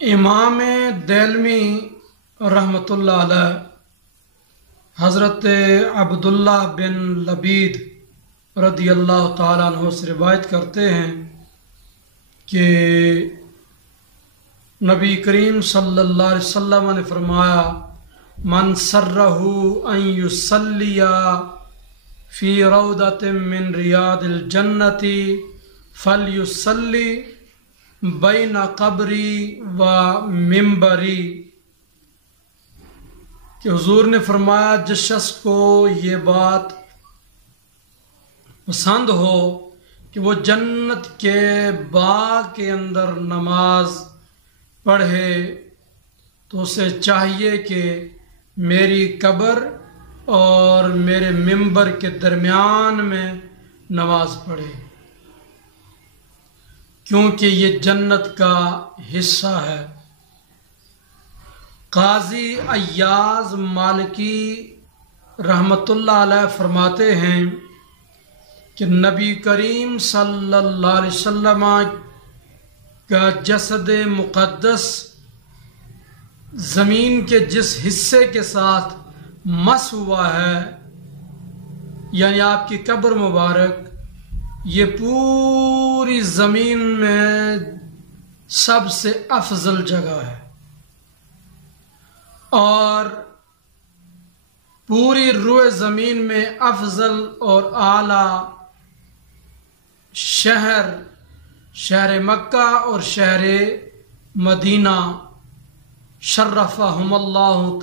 امام دیلمی رحمۃ اللہ علیہ حضرت عبداللہ بن لبید رضی اللہ تعالیٰ عنہ سے روایت کرتے ہیں کہ نبی کریم صلی اللہ علیہ وسلم نے فرمایا من سرہ ان یصلی فی روضۃ من ریاض الجنۃ فلیصلی بین قبری و ممبری، کہ حضور نے فرمایا جس شخص کو یہ بات پسند ہو کہ وہ جنت کے باغ کے اندر نماز پڑھے تو اسے چاہیے کہ میری قبر اور میرے ممبر کے درمیان میں نماز پڑھے، کیونکہ یہ جنت کا حصہ ہے۔ قاضی ایاز مالکی رحمۃ اللہ علیہ فرماتے ہیں کہ نبی کریم صلی اللہ علیہ وسلم کا جسد مقدس زمین کے جس حصے کے ساتھ مس ہوا ہے، یعنی آپ کی قبر مبارک، یہ پوری زمین میں سب سے افضل جگہ ہے، اور پوری روئے زمین میں افضل اور اعلیٰ شہر مکہ اور شہر مدینہ شرفہم اللہ